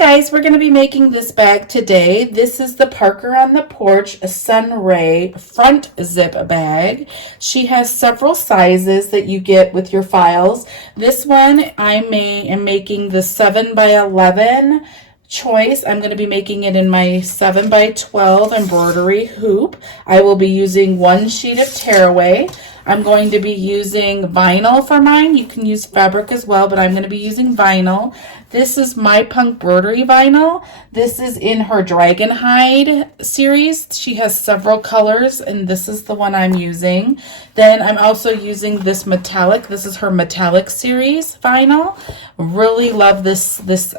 guys, we're going to be making this bag today. This is the Parker on the Porch Sunray Front Zip Bag. She has several sizes that you get with your files. This one I am making the 7 by 11 choice. I'm going to be making it in my 7 by 12 embroidery hoop. I will be using 1 sheet of tearaway. I'm going to be using vinyl for mine. You can use fabric as well, but I'm going to be using vinyl. This is my PUNKBROIDERY vinyl. This is in her Dragon Hide series. She has several colors, and this is the one I'm using. Then I'm also using this metallic. This is her metallic series vinyl. Really love this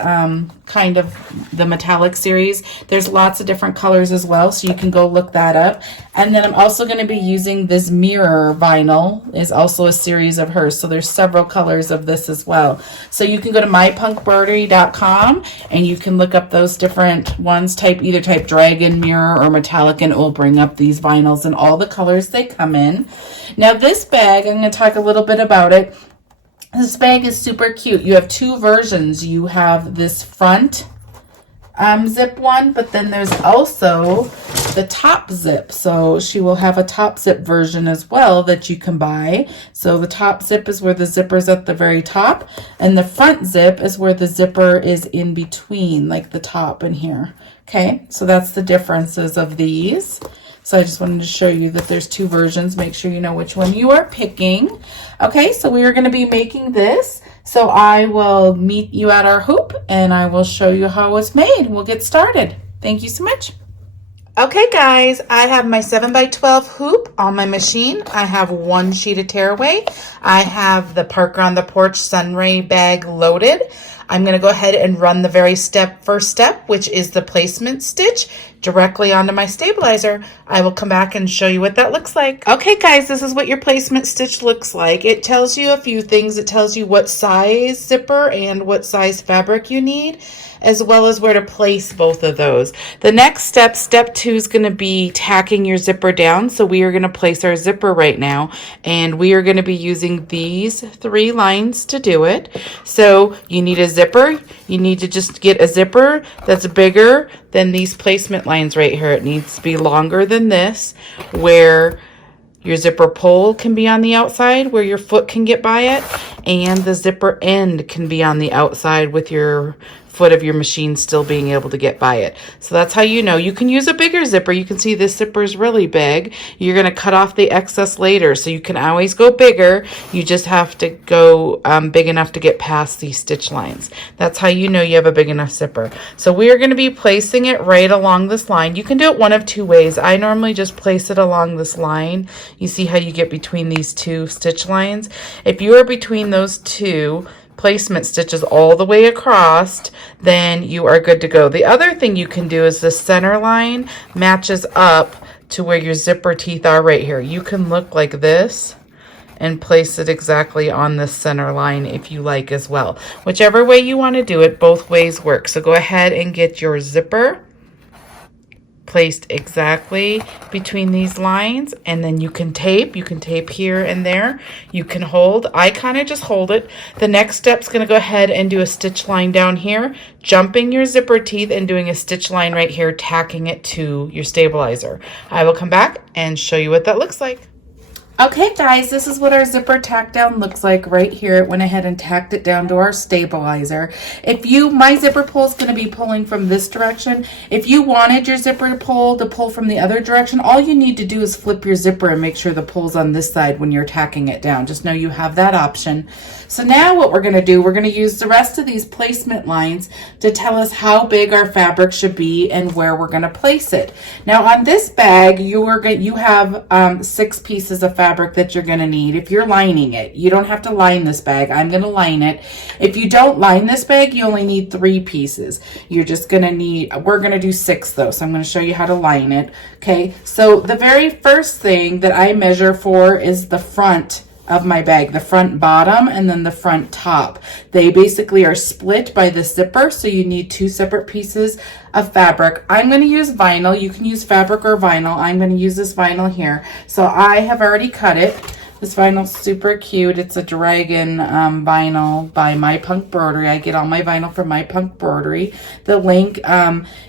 kind of the metallic series. There's lots of different colors as well, so you can go look that up. And then I'm also going to be using this mirror vinyl, is also a series of hers. So there's several colors of this as well. So you can go to mypunkbroidery.com and you can look up those different ones. Either type dragon, mirror, or metallic, and it will bring up these vinyls and all the colors they come in. Now this bag, I'm going to talk a little bit about it. This bag is super cute. You have 2 versions. You have this front zip one, but then there's also the top zip. So she will have a top zip version as well that you can buy. So the top zip is where the zipper's at the very top, and the front zip is where the zipper is in between, like the top in here. Okay, so that's the differences of these. So I just wanted to show you that there's 2 versions. Make sure you know which one you are picking. Okay, so we are going to be making this. So I will meet you at our hoop and I will show you how it's made. We'll get started. Thank you so much. Okay guys, I have my 7 by 12 hoop on my machine. I have 1 sheet of tearaway. I have the Parker on the Porch Sunray bag loaded. I'm going to go ahead and run the very first step, which is the placement stitch, directly onto my stabilizer. I will come back and show you what that looks like. Okay guys, this is what your placement stitch looks like. It tells you a few things. It tells you what size zipper and what size fabric you need, as well as where to place both of those. The next step, step 2, is going to be tacking your zipper down. So we are going to place our zipper right now, and we are going to be using these 3 lines to do it. So you need a zipper. You need to just get a zipper that's bigger than these placement lines right here. It needs to be longer than this, where your zipper pole can be on the outside where your foot can get by it, and the zipper end can be on the outside with your foot of your machine still being able to get by it. So that's how you know. You can use a bigger zipper. You can see this zipper is really big. You're going to cut off the excess later, so you can always go bigger. You just have to go big enough to get past these stitch lines. That's how you know you have a big enough zipper. So we are going to be placing it right along this line. You can do it one of 2 ways. I normally just place it along this line. You see how you get between these 2 stitch lines? If you are between those 2 placement stitches all the way across, then you are good to go. The other thing you can do is the center line matches up to where your zipper teeth are right here. You can look like this and place it exactly on the center line if you like as well. Whichever way you want to do it, both ways work. So go ahead and get your zipper placed exactly between these lines, and then you can tape here and there. You can hold. I kind of just hold it. The next step is going to go ahead and do a stitch line down here, jumping your zipper teeth and doing a stitch line right here, tacking it to your stabilizer. I will come back and show you what that looks like. Okay guys, this is what our zipper tack down looks like right here. It went ahead and tacked it down to our stabilizer. My zipper pull is going to be pulling from this direction. If you wanted your zipper to pull from the other direction, all you need to do is flip your zipper and make sure the pull's on this side when you're tacking it down. Just know you have that option. So now what we're going to do, we're going to use the rest of these placement lines to tell us how big our fabric should be and where we're going to place it. Now on this bag, you have 6 pieces of fabric that you're going to need. If you're lining it, you don't have to line this bag. I'm going to line it. If you don't line this bag, you only need 3 pieces. You're just going to need, we're going to do 6 though, so I'm going to show you how to line it. Okay, so the very first thing that I measure for is the front of my bag, the front bottom and then the front top. They basically are split by the zipper, so you need 2 separate pieces of fabric. I'm going to use vinyl. You can use fabric or vinyl. I'm going to use this vinyl here. So I have already cut it. This vinyl's super cute. It's a dragon vinyl by PUNKBROIDERY. I get all my vinyl from PUNKBROIDERY. The link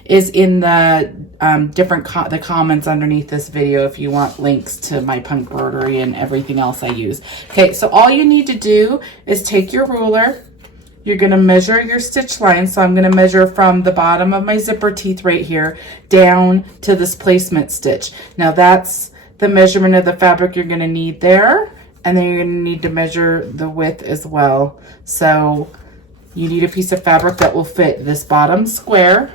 is in the the comments underneath this video if you want links to PUNKBROIDERY and everything else I use. Okay, so all you need to do is take your ruler. You're going to measure your stitch line. So I'm going to measure from the bottom of my zipper teeth right here down to this placement stitch. Now that's the measurement of the fabric you're going to need there, and then you're going to need to measure the width as well. So you need a piece of fabric that will fit this bottom square.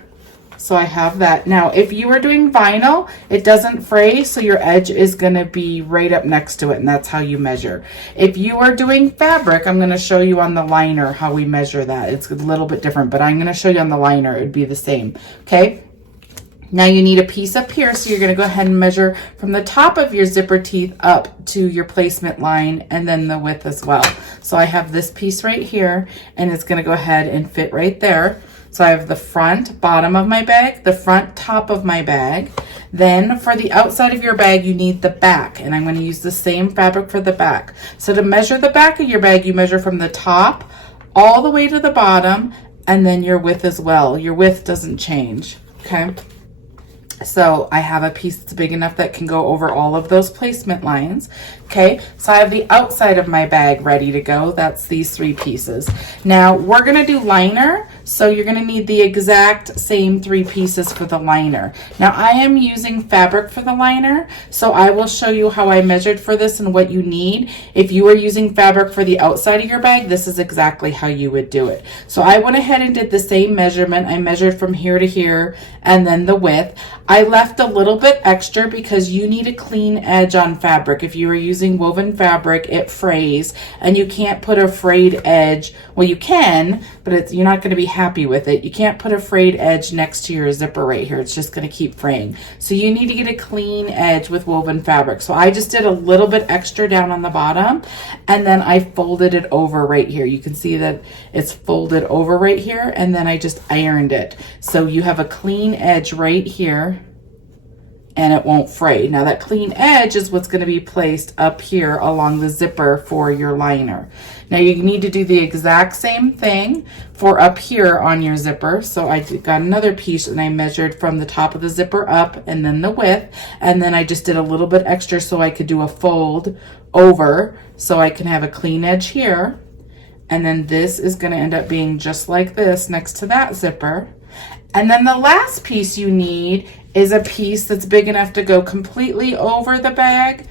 So I have that. Now if you are doing vinyl, it doesn't fray, so your edge is going to be right up next to it, and that's how you measure. If you are doing fabric, I'm going to show you on the liner how we measure that. It's a little bit different, but I'm going to show you on the liner. It would be the same. Okay. Now you need a piece up here, so you're going to go ahead and measure from the top of your zipper teeth up to your placement line, and then the width as well. So I have this piece right here, and it's going to go ahead and fit right there. So I have the front bottom of my bag, the front top of my bag. Then for the outside of your bag, you need the back, and I'm going to use the same fabric for the back. So to measure the back of your bag, you measure from the top all the way to the bottom, and then your width as well. Your width doesn't change, okay? So I have a piece that's big enough that can go over all of those placement lines. Okay, so I have the outside of my bag ready to go. That's these 3 pieces. Now we're gonna do liner, so you're gonna need the exact same 3 pieces for the liner. Now I am using fabric for the liner, so I will show you how I measured for this and what you need. If you are using fabric for the outside of your bag, this is exactly how you would do it. So I went ahead and did the same measurement. I measured from here to here, and then the width. I left a little bit extra because you need a clean edge on fabric. If you are using woven fabric, it frays, and you can't put a frayed edge. Well, you can, but you're not going to be happy with it. You can't put a frayed edge next to your zipper right here. It's just going to keep fraying. So you need to get a clean edge with woven fabric. So I just did a little bit extra down on the bottom, and then I folded it over right here. You can see that it's folded over right here, and then I just ironed it. So you have a clean edge right here, and it won't fray. Now that clean edge is what's going to be placed up here along the zipper for your liner. Now you need to do the exact same thing for up here on your zipper. So I got another piece, and I measured from the top of the zipper up, and then the width, and then I just did a little bit extra so I could do a fold over so I can have a clean edge here. And then this is going to end up being just like this next to that zipper. And then the last piece you need is a piece that's big enough to go completely over the bag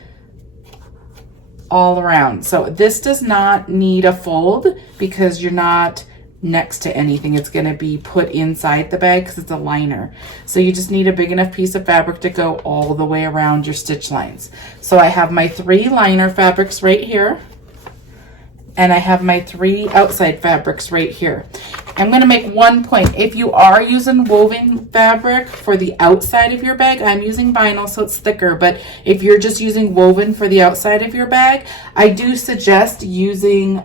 all around. So this does not need a fold because you're not next to anything. It's going to be put inside the bag because it's a liner. So you just need a big enough piece of fabric to go all the way around your stitch lines. So I have my 3 liner fabrics right here, and I have my 3 outside fabrics right here. I'm going to make one point. If you are using woven fabric for the outside of your bag, I'm using vinyl so it's thicker, but if you're just using woven for the outside of your bag, I do suggest using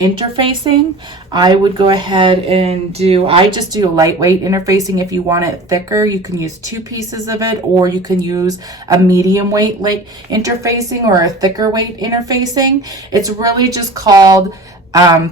interfacing. I would go ahead and I just do lightweight interfacing. If you want it thicker, you can use 2 pieces of it, or you can use a medium weight interfacing or a thicker weight interfacing. It's really just called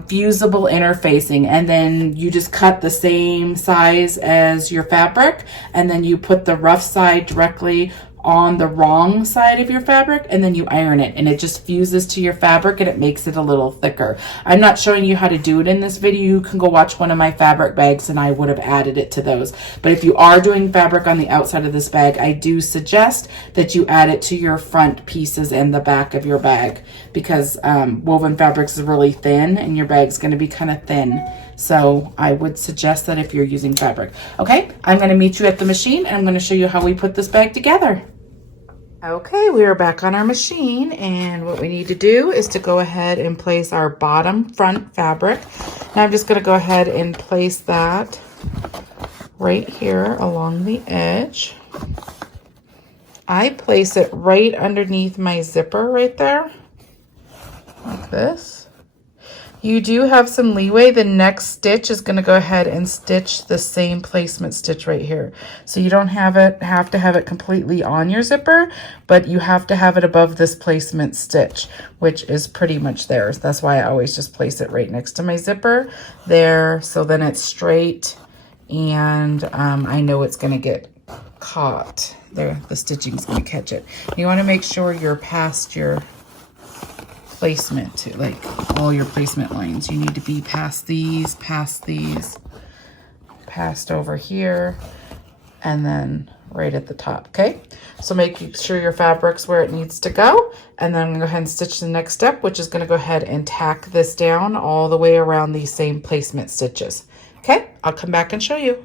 fusible interfacing, and then you just cut the same size as your fabric, and then you put the rough side directly on the wrong side of your fabric, and then you iron it, and it just fuses to your fabric, and it makes it a little thicker. I'm not showing you how to do it in this video. You can go watch one of my fabric bags, and I would have added it to those. But if you are doing fabric on the outside of this bag, I do suggest that you add it to your front pieces and the back of your bag, because woven fabrics is really thin, and your bag's going to be kind of thin. So I would suggest that if you're using fabric. Okay, I'm going to meet you at the machine, and I'm going to show you how we put this bag together. Okay, we are back on our machine, and what we need to do is to go ahead and place our bottom front fabric. Now I'm just going to go ahead and place that right here along the edge. I place it right underneath my zipper right there, like this. You do have some leeway. The next stitch is going to go ahead and stitch the same placement stitch right here. So you don't have to have it completely on your zipper, but you have to have it above this placement stitch, which is pretty much there. So that's why I always just place it right next to my zipper there. So then it's straight, and I know it's going to get caught. There, the stitching's going to catch it. You want to make sure you're past your placement to like all your placement lines. You need to be past these, past over here, and then right at the top. Okay, so make sure your fabric's where it needs to go, and then I'm gonna go ahead and stitch the next step, which is gonna go ahead and tack this down all the way around these same placement stitches. Okay, I'll come back and show you.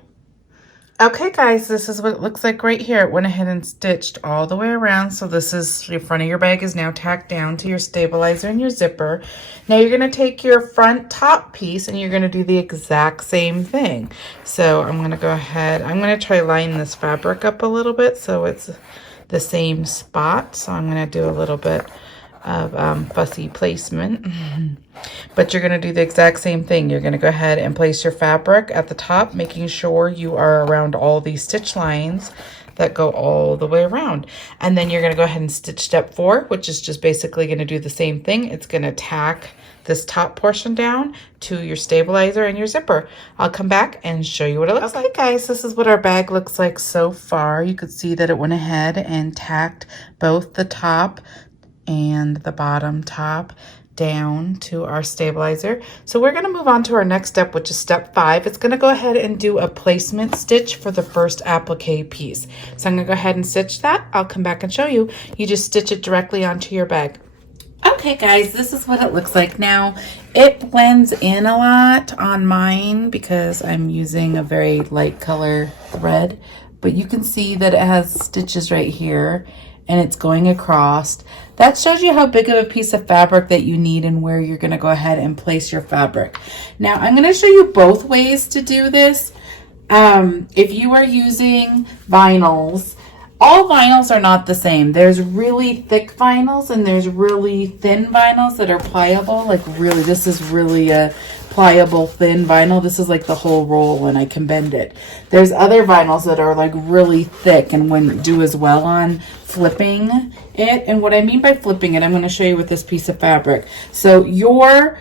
Okay guys, this is what it looks like right here. It went ahead and stitched all the way around. So this is, your front of your bag is now tacked down to your stabilizer and your zipper. Now you're gonna take your front top piece and you're gonna do the exact same thing. So I'm gonna go ahead, I'm gonna try line this fabric up a little bit so it's the same spot. So I'm gonna do a little bit of fussy placement. But you're going to do the exact same thing. You're going to go ahead and place your fabric at the top, making sure you are around all these stitch lines that go all the way around. And then you're going to go ahead and stitch step 4, which is just basically going to do the same thing. It's going to tack this top portion down to your stabilizer and your zipper. I'll come back and show you what it looks like. Okay guys, this is what our bag looks like so far. You could see that it went ahead and tacked both the top and the bottom top down to our stabilizer. So we're going to move on to our next step, which is step 5. It's going to go ahead and do a placement stitch for the first applique piece. So I'm going to go ahead and stitch that. I'll come back and show you. You just stitch it directly onto your bag. Okay guys, this is what it looks like now. It blends in a lot on mine because I'm using a very light color thread, but you can see that it has stitches right here and it's going across. That shows you how big of a piece of fabric that you need and where you're gonna go ahead and place your fabric. Now I'm gonna show you both ways to do this. If you are using vinyls, all vinyls are not the same. There's really thick vinyls and there's really thin vinyls that are pliable. Like really, this is really a pliable thin vinyl. This is like the whole roll and I can bend it. There's other vinyls that are like really thick and wouldn't do as well on flipping it. And what I mean by flipping it, I'm going to show you with this piece of fabric. So your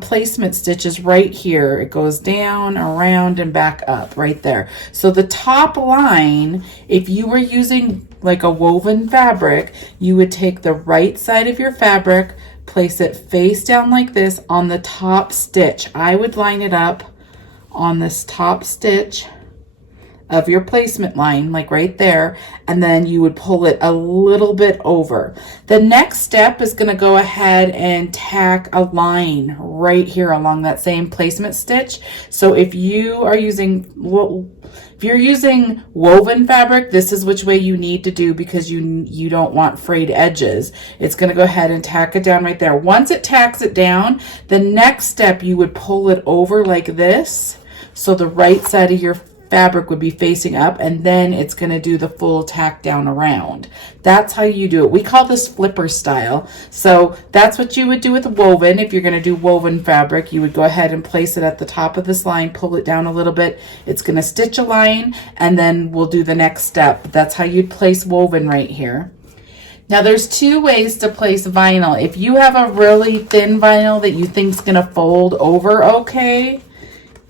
placement stitch is right here. It goes down, around, and back up right there. So the top line, if you were using like a woven fabric, you would take the right side of your fabric, place it face down like this on the top stitch. I would line it up on this top stitch of your placement line, like right there, and then you would pull it a little bit over. The next step is going to go ahead and tack a line right here along that same placement stitch. So if you are using, if you're using woven fabric, this is which way you need to do because you don't want frayed edges. It's going to go ahead and tack it down right there. Once it tacks it down, the next step you would pull it over like this. So the right side of your fabric would be facing up, and then it's going to do the full tack down around. That's how you do it. We call this flipper style. So that's what you would do with woven. If you're going to do woven fabric, you would go ahead and place it at the top of this line, pull it down a little bit. It's going to stitch a line, and then we'll do the next step. That's how you'd place woven right here. Now there's 2 ways to place vinyl. If you have a really thin vinyl that you think is going to fold over okay,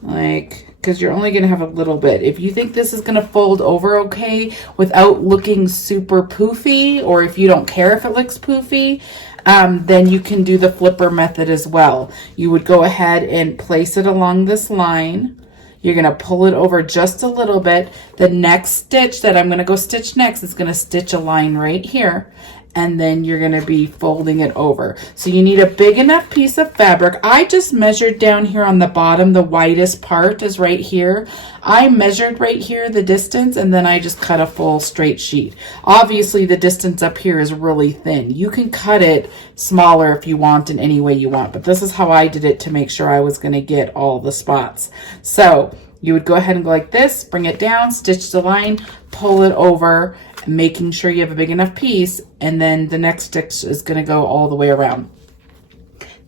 like, because you're only going to have a little bit. If you think this is going to fold over okay without looking super poofy, or if you don't care if it looks poofy, then you can do the flipper method as well. You would go ahead and place it along this line. You're going to pull it over just a little bit. The next stitch that I'm going to go stitch next is going to stitch a line right here. And then you're going to be folding it over. So you need a big enough piece of fabric. I just measured down here on the bottom. The widest part is right here. I measured right here the distance, and then I just cut a full straight sheet. Obviously the distance up here is really thin. You can cut it smaller if you want in any way you want, but this is how I did it to make sure I was going to get all the spots. So you would go ahead and go like this, bring it down, stitch the line, pull it over, making sure you have a big enough piece, and then the next stitch is going to go all the way around.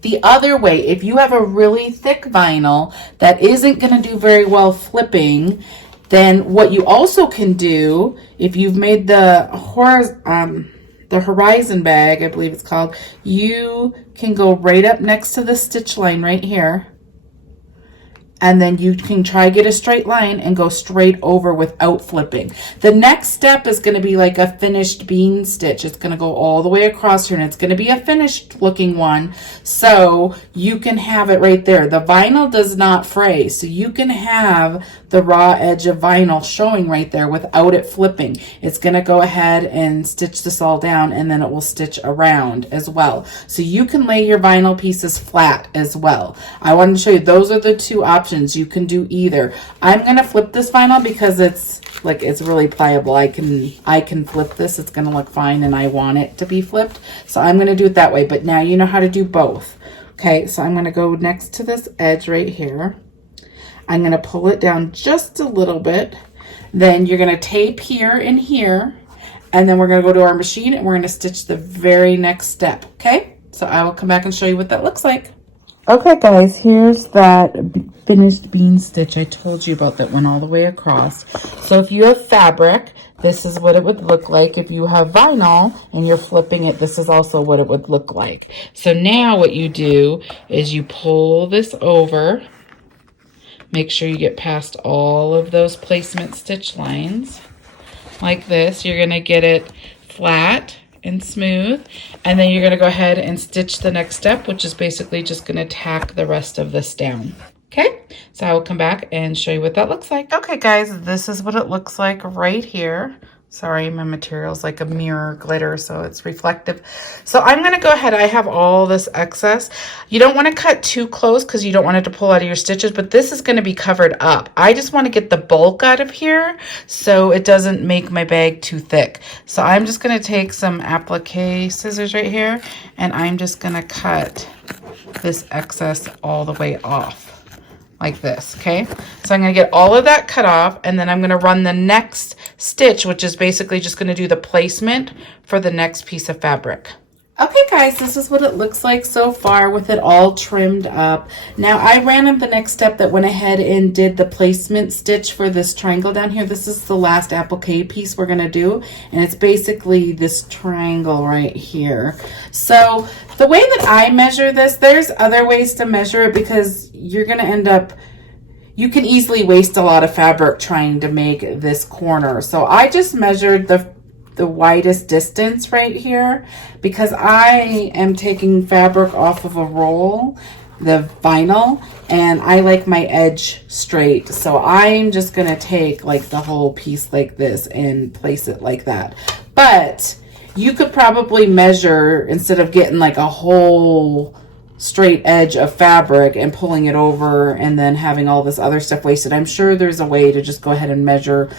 The other way, if you have a really thick vinyl that isn't going to do very well flipping, then what you also can do, if you've made the horizon bag, I believe it's called, you can go right up next to the stitch line right here. And then you can try get a straight line and go straight over without flipping. The next step is going to be like a finished bean stitch. It's going to go all the way across here, and it's going to be a finished looking one. So you can have it right there. The vinyl does not fray, so you can have the raw edge of vinyl showing right there without it flipping. It's going to go ahead and stitch this all down, and then it will stitch around as well. So you can lay your vinyl pieces flat as well. I wanted to show you those are the two options. You can do either. I'm going to flip this vinyl because it's really pliable. I can flip this. It's going to look fine, and I want it to be flipped. So I'm going to do it that way, but now you know how to do both. Okay, so I'm going to go next to this edge right here. I'm going to pull it down just a little bit. Then you're going to tape here and here, and then we're going to go to our machine and we're going to stitch the very next step. Okay, so I will come back and show you what that looks like. Okay guys, here's that finished bean stitch. I told you about that one all the way across. So if you have fabric, this is what it would look like. If you have vinyl and you're flipping it, this is also what it would look like. So now what you do is you pull this over. Make sure you get past all of those placement stitch lines like this. You're going to get it flat and smooth, and then you're going to go ahead and stitch the next step, which is basically just going to tack the rest of this down. Okay, so I will come back and show you what that looks like. Okay guys, this is what it looks like right here. Sorry, my material's like a mirror glitter, so it's reflective. So I'm going to go ahead. I have all this excess. You don't want to cut too close because you don't want it to pull out of your stitches, but this is going to be covered up. I just want to get the bulk out of here so it doesn't make my bag too thick. So I'm just going to take some applique scissors right here, and I'm just going to cut this excess all the way off. Like this, okay? So I'm going to get all of that cut off, and then I'm going to run the next stitch, which is basically just going to do the placement for the next piece of fabric. Okay guys, this is what it looks like so far with it all trimmed up. Now I ran up the next step that went ahead and did the placement stitch for this triangle down here. This is the last applique piece we're going to do, and it's basically this triangle right here. So the way that I measure this, there's other ways to measure it because you're going to end up, you can easily waste a lot of fabric trying to make this corner. So I just measured the widest distance right here because I am taking fabric off of a roll, the vinyl, and I like my edge straight. So I'm just going to take like the whole piece like this and place it like that. But you could probably measure, instead of getting like a whole straight edge of fabric and pulling it over and then having all this other stuff wasted, I'm sure there's a way to just go ahead and measure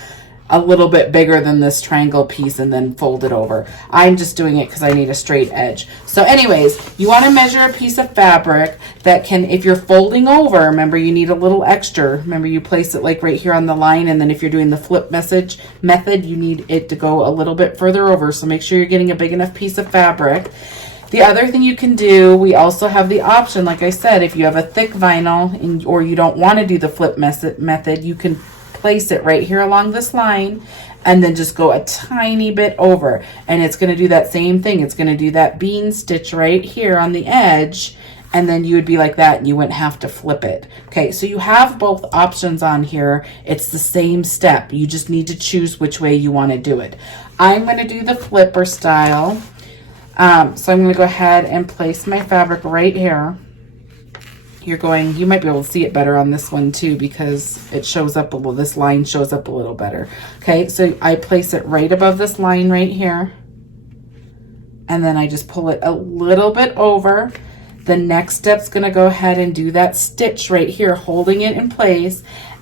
a little bit bigger than this triangle piece and then fold it over. I'm just doing it because I need a straight edge. So anyways, you want to measure a piece of fabric that can, if you're folding over, remember you need a little extra. Remember you place it like right here on the line, and then if you're doing the flip method, you need it to go a little bit further over. So make sure you're getting a big enough piece of fabric. The other thing you can do, we also have the option, like I said, if you have a thick vinyl or you don't want to do the flip method, you can place it right here along this line and then just go a tiny bit over, and it's going to do that same thing. It's going to do that bean stitch right here on the edge, and then you would be like that and you wouldn't have to flip it. Okay, so you have both options on here. It's the same step. You just need to choose which way you want to do it. I'm going to do the flipper style. So I'm going to go ahead and place my fabric right here. You might be able to see it better on this one too because it shows up a little, this line shows up a little better. Okay, so I place it right above this line right here, and then I just pull it a little bit over. The next step's going to go ahead and do that stitch right here, holding it in place,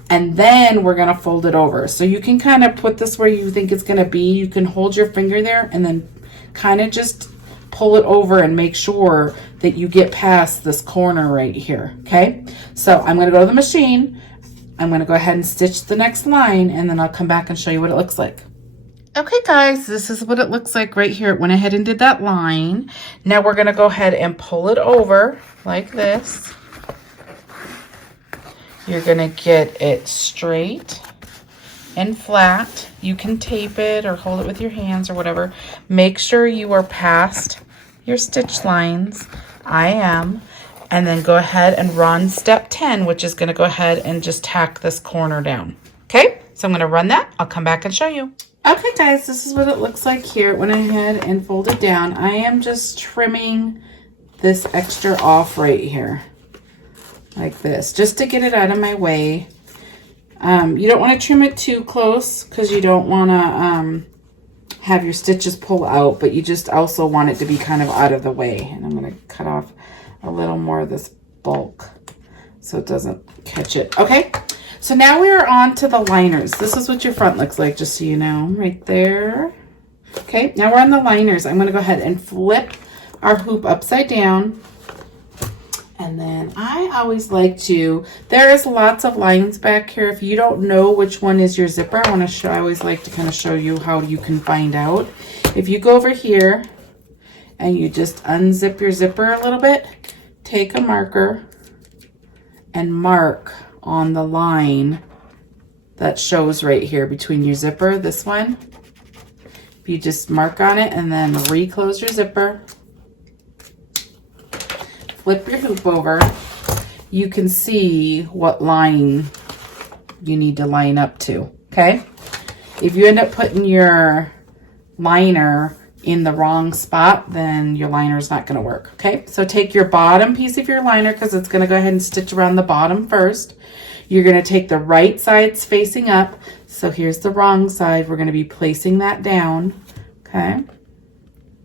and then we're going to fold it over. So you can kind of put this where you think it's going to be. You can hold your finger there and then kind of just pull it over and make sure that you get past this corner right here. Okay, so I'm going to go to the machine. I'm going to go ahead and stitch the next line, and then I'll come back and show you what it looks like. Okay guys, this is what it looks like right here. It went ahead and did that line. Now we're gonna go ahead and pull it over like this. You're gonna get it straight and flat. You can tape it or hold it with your hands or whatever. Make sure you are past your stitch lines. I am. And then go ahead and run step 10, which is gonna go ahead and just tack this corner down. Okay, so I'm gonna run that. I'll come back and show you. Okay guys, this is what it looks like here. It went ahead and folded down. I am just trimming this extra off right here, like this, just to get it out of my way. You don't want to trim it too close because you don't want to have your stitches pull out, but you just also want it to be kind of out of the way. And I'm going to cut off a little more of this bulk so it doesn't catch it. Okay, so now we are on to the liners. This is what your front looks like, just so you know, right there. Okay, now we're on the liners. I'm going to go ahead and flip our hoop upside down. And then I always like to, there's lots of lines back here. If you don't know which one is your zipper, I always like to kind of show you how you can find out. If you go over here and you just unzip your zipper a little bit, take a marker and mark on the line that shows right here between your zipper, this one. If you just mark on it and then reclose your zipper, flip your hoop over, you can see what line you need to line up to, okay? If you end up putting your liner in the wrong spot, then your liner is not going to work, okay? So take your bottom piece of your liner, because it's going to go ahead and stitch around the bottom first. You're going to take the right sides facing up. So here's the wrong side. We're going to be placing that down, okay?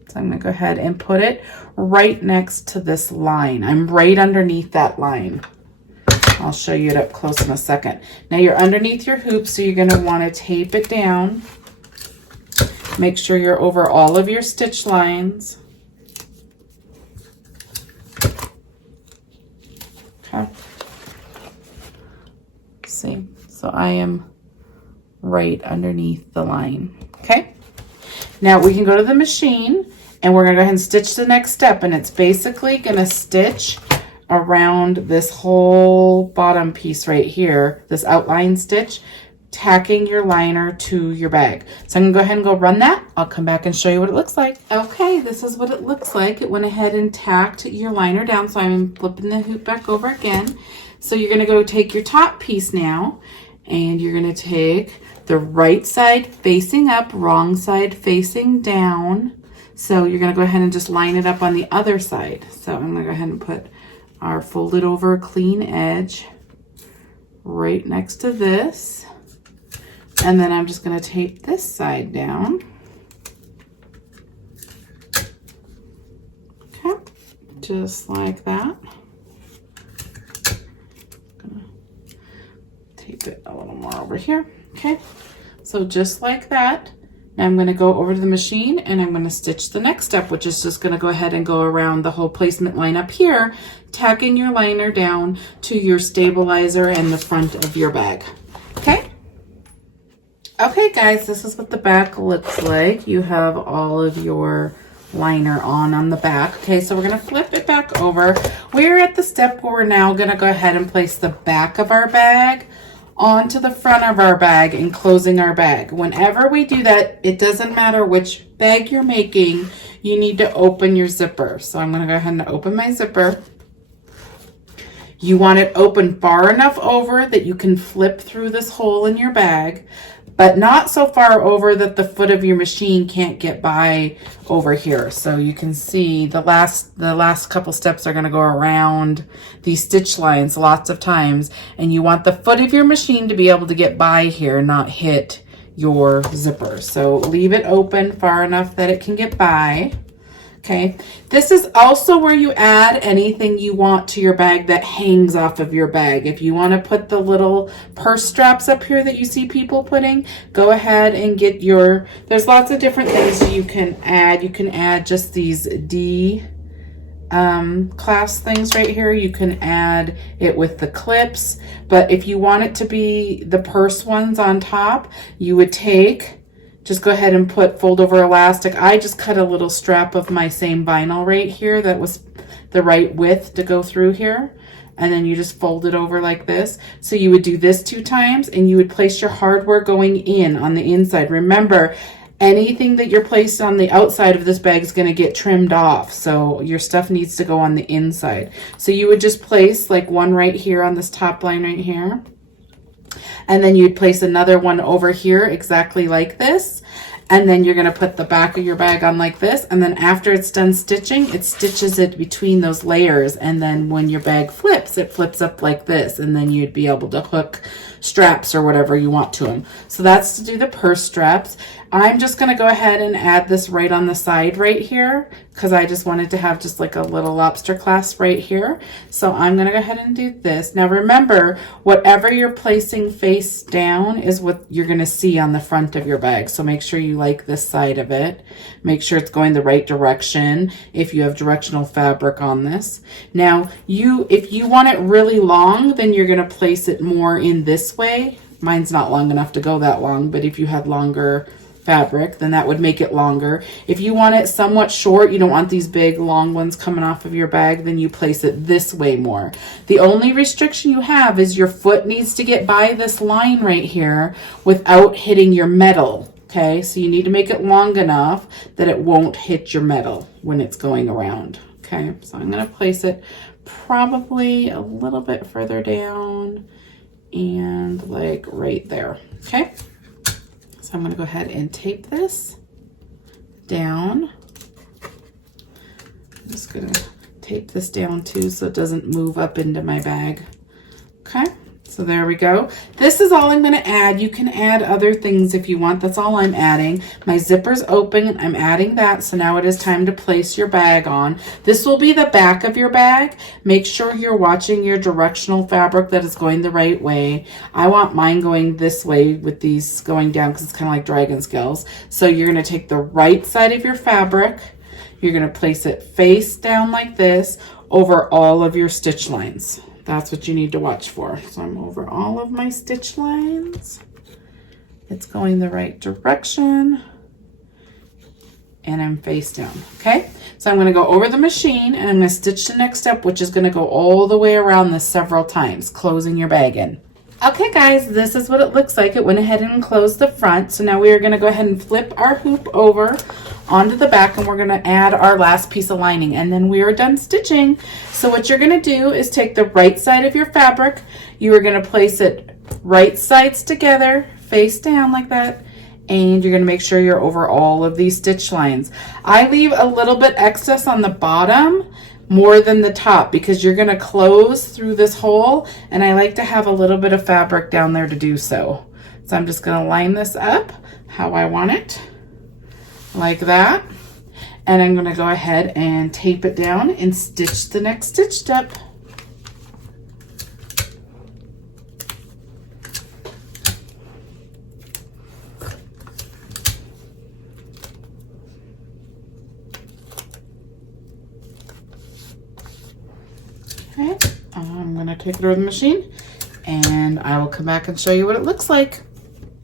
So I'm going to go ahead and put it right next to this line. I'm right underneath that line. I'll show you it up close in a second. Now you're underneath your hoop, so you're going to want to tape it down. Make sure you're over all of your stitch lines. Okay. See, so I am right underneath the line. Okay. Now we can go to the machine and we're going to go ahead and stitch the next step, and it's basically going to stitch around this whole bottom piece right here, this outline stitch, tacking your liner to your bag. So I'm gonna go ahead and go run that. I'll come back and show you what it looks like. Okay, this is what it looks like. It went ahead and tacked your liner down, so I'm flipping the hoop back over again. So you're gonna go take your top piece now, and you're gonna take the right side facing up, wrong side facing down. So you're gonna go ahead and just line it up on the other side. So I'm gonna go ahead and put our folded over clean edge right next to this. And then I'm just going to tape this side down. Okay, just like that. Tape it a little more over here. Okay, so just like that. Now I'm going to go over to the machine and I'm going to stitch the next step, which is just going to go ahead and go around the whole placement line up here, tacking your liner down to your stabilizer and the front of your bag. Okay. Okay guys, this is what the back looks like. You have all of your liner on the back. Okay, so we're going to flip it back over. We're at the step where we're now going to go ahead and place the back of our bag onto the front of our bag and closing our bag. Whenever we do that, it doesn't matter which bag you're making, you need to open your zipper. So I'm going to go ahead and open my zipper. You want it open far enough over that you can flip through this hole in your bag, but not so far over that the foot of your machine can't get by over here. So you can see the last couple steps are going to go around these stitch lines lots of times, and you want the foot of your machine to be able to get by here, not hit your zipper. So leave it open far enough that it can get by. Okay, this is also where you add anything you want to your bag that hangs off of your bag. If you want to put the little purse straps up here that you see people putting, go ahead and get your, there's lots of different things you can add. You can add just these D clasp things right here. You can add it with the clips, but if you want it to be the purse ones on top, you would take just go ahead and fold over elastic. I just cut a little strap of my same vinyl right here that was the right width to go through here. And then you just fold it over like this. So you would do this 2 times, and you would place your hardware going in on the inside. Remember, anything that you're placed on the outside of this bag is going to get trimmed off. So your stuff needs to go on the inside. So you would just place like one right here on this top line right here. And then you'd place another one over here exactly like this. And then you're going to put the back of your bag on like this. And then after it's done stitching, it stitches it between those layers. And then when your bag flips, it flips up like this. And then you'd be able to hook straps or whatever you want to them. So that's to do the purse straps. I'm just going to go ahead and add this right on the side right here, because I just wanted to have just like a little lobster clasp right here. So I'm going to go ahead and do this. Now remember, whatever you're placing face down is what you're going to see on the front of your bag. So make sure you like this side of it. Make sure it's going the right direction if you have directional fabric on this. Now, if you want it really long, then you're going to place it more in this way. Mine's not long enough to go that long, but if you had longer fabric, then that would make it longer. If you want it somewhat short, you don't want these big long ones coming off of your bag, then you place it this way more. The only restriction you have is your foot needs to get by this line right here without hitting your metal. Okay, so you need to make it long enough that it won't hit your metal when it's going around. Okay, so I'm going to place it probably a little bit further down and like right there. Okay. So I'm going to go ahead and tape this down. I'm just going to tape this down too so it doesn't move up into my bag. Okay, so there we go. This is all I'm going to add. You can add other things if you want. That's all I'm adding. My zipper's open. I'm adding that. So now it is time to place your bag on. This will be the back of your bag. Make sure you're watching your directional fabric that is going the right way. I want mine going this way with these going down because it's kind of like dragon scales. So you're going to take the right side of your fabric. You're going to place it face down like this over all of your stitch lines. That's what you need to watch for. So I'm over all of my stitch lines. It's going the right direction. And I'm face down, okay? So I'm gonna go over the machine and I'm gonna stitch the next step, which is gonna go all the way around this several times, closing your bag in. Okay guys, this is what it looks like. It went ahead and closed the front. So now we are gonna go ahead and flip our hoop over onto the back and we're gonna add our last piece of lining and then we are done stitching. So what you're gonna do is take the right side of your fabric, you are gonna place it right sides together, face down like that, and you're gonna make sure you're over all of these stitch lines. I leave a little bit excess on the bottom more than the top because you're gonna close through this hole and I like to have a little bit of fabric down there to do so. So I'm just gonna line this up how I want it, like that. And I'm gonna go ahead and tape it down and stitch the next stitch step. Okay, I'm gonna take it over the machine and I will come back and show you what it looks like.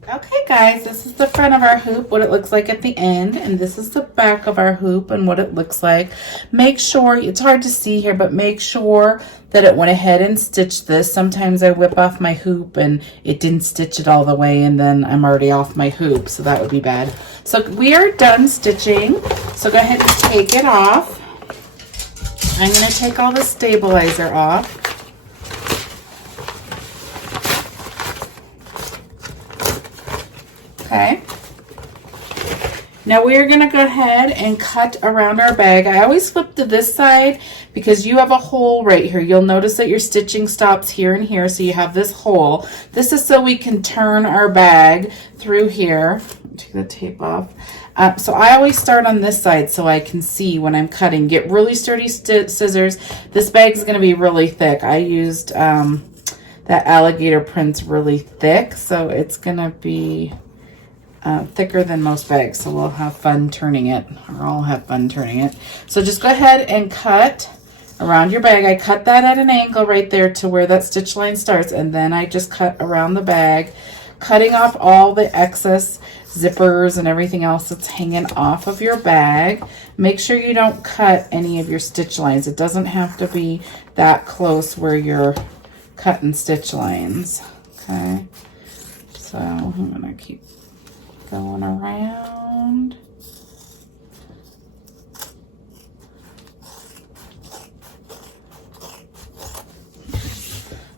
Okay guys, this is the front of our hoop, what it looks like at the end, and this is the back of our hoop and what it looks like. Make sure, it's hard to see here, but make sure that it went ahead and stitched this. Sometimes I whip off my hoop and it didn't stitch it all the way and then I'm already off my hoop, so that would be bad. So we are done stitching, so go ahead and take it off. I'm going to take all the stabilizer off. Okay. Now we are going to go ahead and cut around our bag. I always flip to this side because you have a hole right here. You'll notice that your stitching stops here and here, so you have this hole. This is so we can turn our bag through here. Take the tape off. So I always start on this side so I can see when I'm cutting. Get really sturdy scissors. This bag is going to be really thick. I used that alligator print's really thick, so it's going to be thicker than most bags, so we'll have fun turning it, or I'll have fun turning it. So just go ahead and cut around your bag. I cut that at an angle right there to where that stitch line starts, and then I just cut around the bag, cutting off all the excess. zippers and everything else that's hanging off of your bag. Make sure you don't cut any of your stitch lines. It doesn't have to be that close where you're cutting stitch lines. Okay, so I'm gonna keep going around.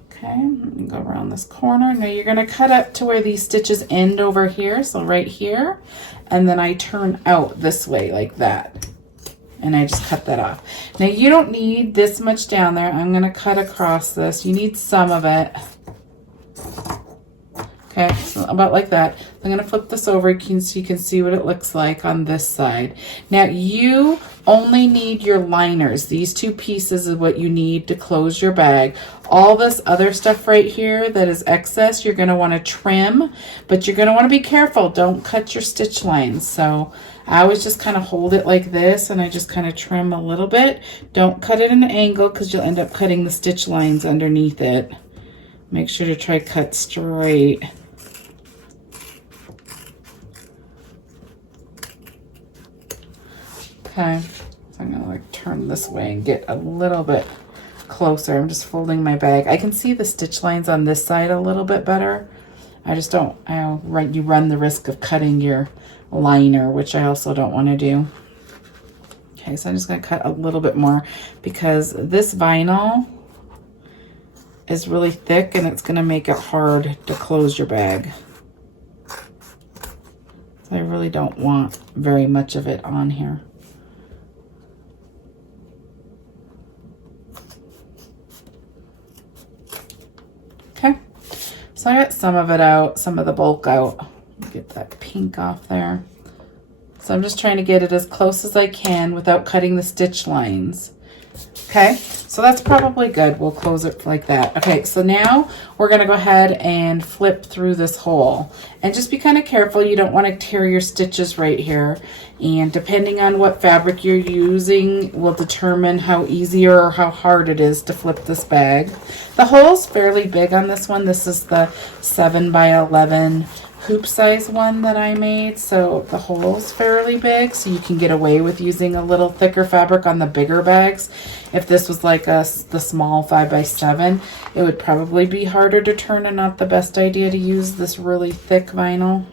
Okay, go around this corner. Now you're gonna cut up to where these stitches end over here, so right here, and then I turn out this way like that. And I just cut that off. Now you don't need this much down there. I'm gonna cut across this. You need some of it. Okay, so about like that. I'm gonna flip this over so you can see what it looks like on this side. Now you only need your liners. These two pieces is what you need to close your bag. All this other stuff right here that is excess, you're gonna wanna trim, but you're gonna wanna be careful. Don't cut your stitch lines. So I always just kind of hold it like this and I just kind of trim a little bit. Don't cut it at an angle because you'll end up cutting the stitch lines underneath it. Make sure to try cut straight. Okay, so I'm gonna like turn this way and get a little bit closer. I'm just folding my bag. I can see the stitch lines on this side a little bit better. I just don't, you run the risk of cutting your liner, which I also don't want to do. Okay, so I'm just gonna cut a little bit more because this vinyl is really thick and it's gonna make it hard to close your bag. So I really don't want very much of it on here. Okay, so I got some of it out, some of the bulk out. Get that pink off there. So I'm just trying to get it as close as I can without cutting the stitch lines. Okay, so that's probably good. We'll close it like that. Okay, so now we're gonna go ahead and flip through this hole. And just be kind of careful. You don't want to tear your stitches right here. And depending on what fabric you're using will determine how easy or how hard it is to flip this bag. The hole's fairly big on this one. This is the 7 by 11 hoop size one that I made, so the hole's fairly big, so you can get away with using a little thicker fabric on the bigger bags. If this was like the small 5 by 7, it would probably be harder to turn and not the best idea to use this really thick vinyl.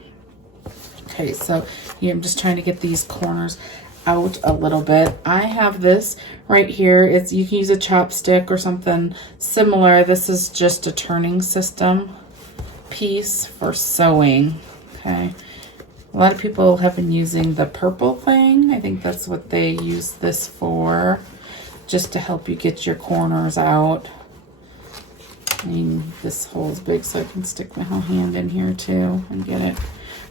Okay, so yeah, I'm just trying to get these corners out a little bit. I have this right here. You can use a chopstick or something similar. This is just a turning system piece for sewing. Okay, a lot of people have been using the purple thing. I think that's what they use this for, just to help you get your corners out. I mean, this hole's big, so I can stick my whole hand in here too and get it.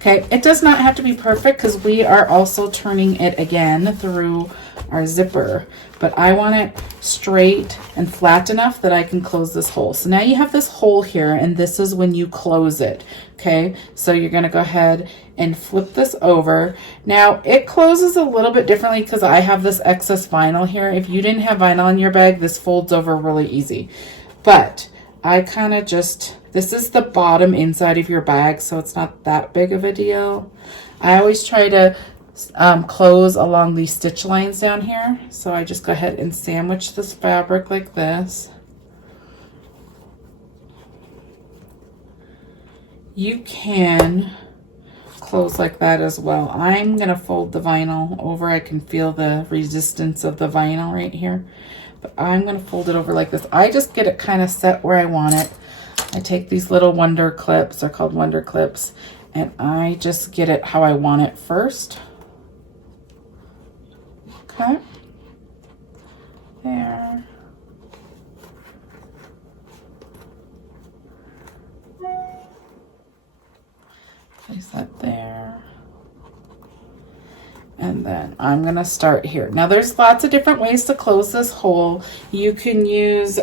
Okay, it does not have to be perfect because we are also turning it again through our zipper, but I want it straight and flat enough that I can close this hole. So now you have this hole here, and this is when you close it. Okay, so you're gonna go ahead and flip this over. Now it closes a little bit differently because I have this excess vinyl here. If you didn't have vinyl in your bag, this folds over really easy. But I kind of just, this is the bottom inside of your bag, so it's not that big of a deal. I always try to close along these stitch lines down here. So I just go ahead and sandwich this fabric like this. You can close like that as well. I'm gonna fold the vinyl over. I can feel the resistance of the vinyl right here, but I'm gonna fold it over like this. I just get it kind of set where I want it. I take these little wonder clips, they're called wonder clips, and I just get it how I want it first. Okay, there. Place that there. And then I'm gonna start here. Now there's lots of different ways to close this hole. You can use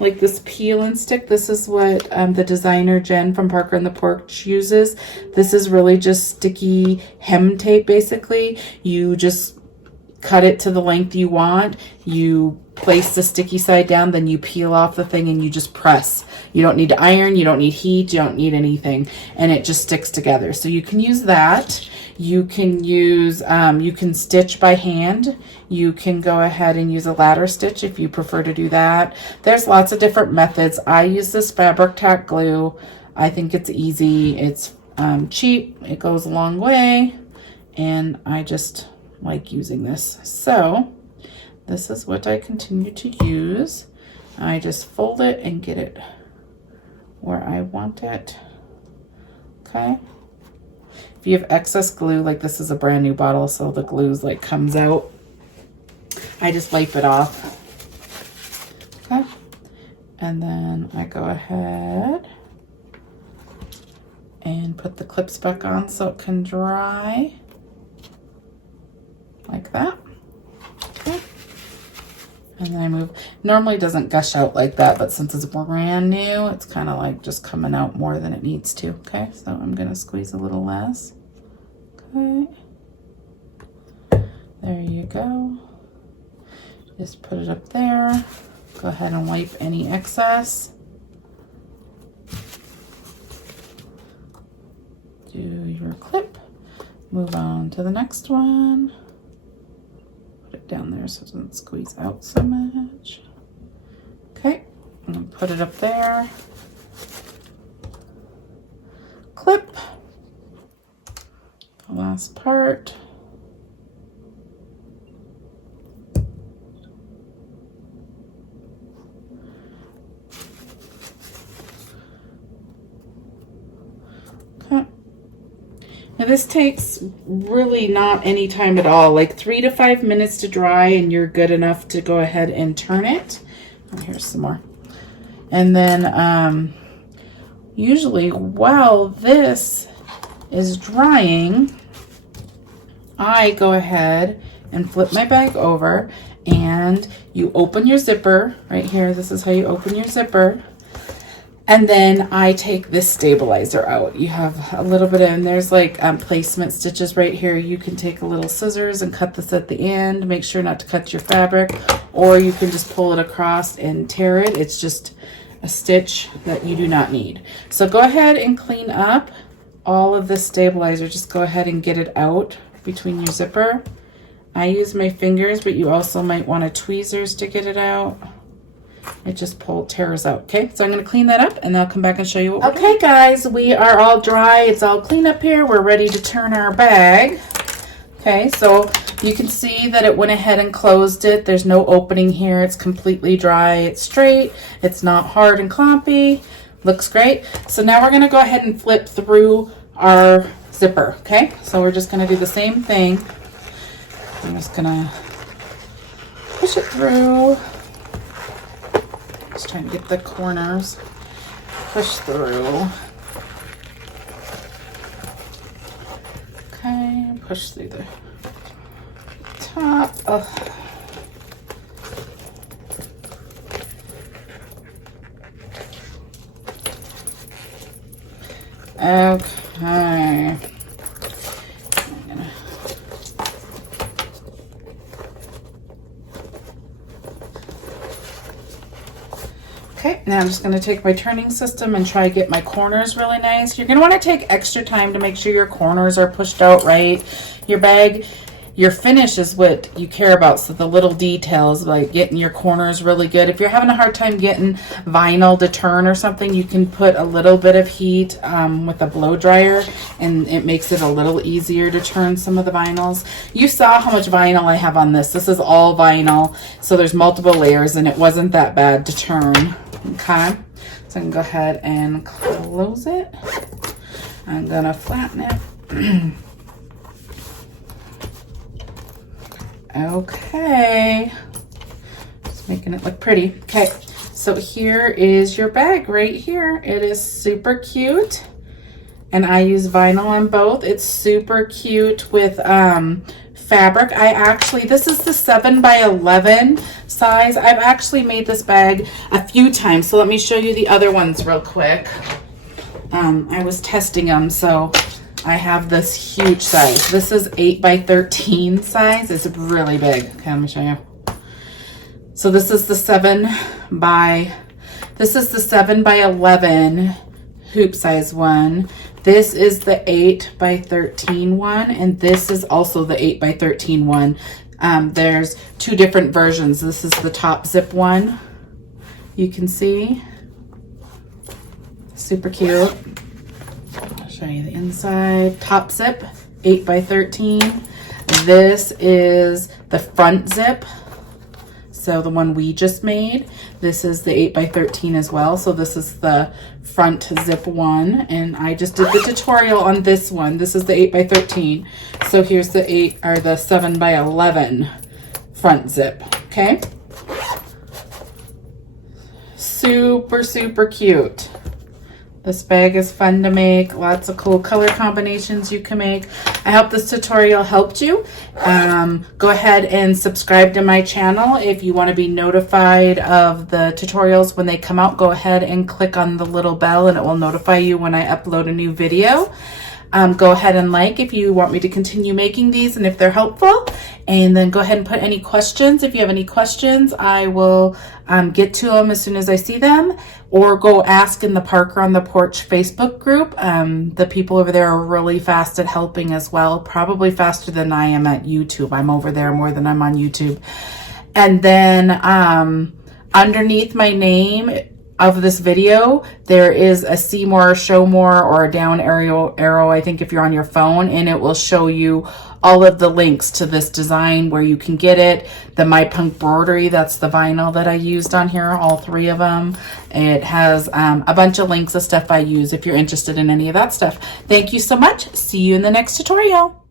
like this peel and stick. This is what the designer Jen from Parker and the Porch uses. This is really just sticky hem tape basically. You just cut it to the length you want. You place the sticky side down, then you peel off the thing and you just press. You don't need to iron, you don't need heat, you don't need anything, and it just sticks together. So you can use that. You can use, you can stitch by hand. You can go ahead and use a ladder stitch if you prefer to do that. There's lots of different methods. I use this fabric tack glue. I think it's easy. It's cheap. It goes a long way, and I just like using this. So this is what I continue to use. I just fold it and get it where I want it. Okay. If you have excess glue, like this is a brand new bottle, so the glue's like comes out, I just wipe it off. Okay. And then I go ahead and put the clips back on so it can dry. Like that. Okay. And then I move. Normally it doesn't gush out like that, but since it's brand new, it's kind of like just coming out more than it needs to. Okay, so I'm gonna squeeze a little less. Okay. There you go. Just put it up there. Go ahead and wipe any excess. Do your clip. Move on to the next one. It down there so it doesn't squeeze out so much. Okay, and put it up there. Clip. The last part. Okay. Now this takes really not any time at all, like 3 to 5 minutes to dry, and you're good enough to go ahead and turn it. Oh, here's some more. And then usually while this is drying, I go ahead and flip my bag over, and you open your zipper right here. This is how you open your zipper. And then I take this stabilizer out. You have a little bit of, and there's like placement stitches right here. You can take a little scissors and cut this at the end. Make sure not to cut your fabric, or you can just pull it across and tear it. It's just a stitch that you do not need. So go ahead and clean up all of this stabilizer. Just go ahead and get it out between your zipper. I use my fingers, but you also might want a tweezers to get it out. It just tears out. Okay, so I'm going to clean that up and I'll come back and show you what. Okay guys, we are all dry. It's all clean up here. We're ready to turn our bag. Okay, so you can see that it went ahead and closed it. There's no opening here. It's completely dry. It's straight. It's not hard and clumpy. Looks great. So now we're going to go ahead and flip through our zipper. Okay, so we're just going to do the same thing. I'm just going to push it through. Just trying to get the corners. Push through. Okay, push through the top. Oh. Okay. Okay, now I'm just going to take my turning system and try to get my corners really nice. You're going to want to take extra time to make sure your corners are pushed out right. Your bag, your finish is what you care about, so the little details, like getting your corners really good. If you're having a hard time getting vinyl to turn or something, you can put a little bit of heat with a blow dryer, and it makes it a little easier to turn some of the vinyls. You saw how much vinyl I have on this. This is all vinyl, so there's multiple layers, and it wasn't that bad to turn. Okay, so I can go ahead and close it. I'm gonna flatten it. Okay, just making it look pretty. Okay, so here is your bag right here. It is super cute, and I use vinyl on both. It's super cute with fabric. This is the 7x11 size. I've actually made this bag a few times, so let me show you the other ones real quick. I was testing them, so I have this huge size. This is 8x13 size. It's really big. Okay, let me show you. So this is the 7 by 11 hoop size one. This is the 8 by 13 one, and this is also the 8 by 13 one. There's two different versions. This is the top zip one. You can see, super cute. I'll show you the inside. Top zip, 8 by 13. This is the front zip. So the one we just made, this is the 8 by 13 as well. So this is the front zip one, and I just did the tutorial on this one. This is the 8 by 13. So here's the 7 by 11 front zip. Okay. Super, super cute. This bag is fun to make. Lots of cool color combinations you can make. I hope this tutorial helped you. Go ahead and subscribe to my channel. If you want to be notified of the tutorials when they come out, go ahead and click on the little bell and it will notify you when I upload a new video. Go ahead and like if you want me to continue making these and if they're helpful. And then go ahead and put any questions. If you have any questions, I will get to them as soon as I see them. Or go ask in the Parker on the Porch Facebook group. The people over there are really fast at helping as well. Probably faster than I am at YouTube. I'm over there more than I'm on YouTube. And then underneath my name of this video, there is a see more, show more, or a down arrow, I think if you're on your phone, and it will show you all of the links to this design, where you can get it. The My PUNKBROIDERY, that's the vinyl that I used on here, all 3 of them. It has a bunch of links of stuff I use if you're interested in any of that stuff. Thank you so much. See you in the next tutorial.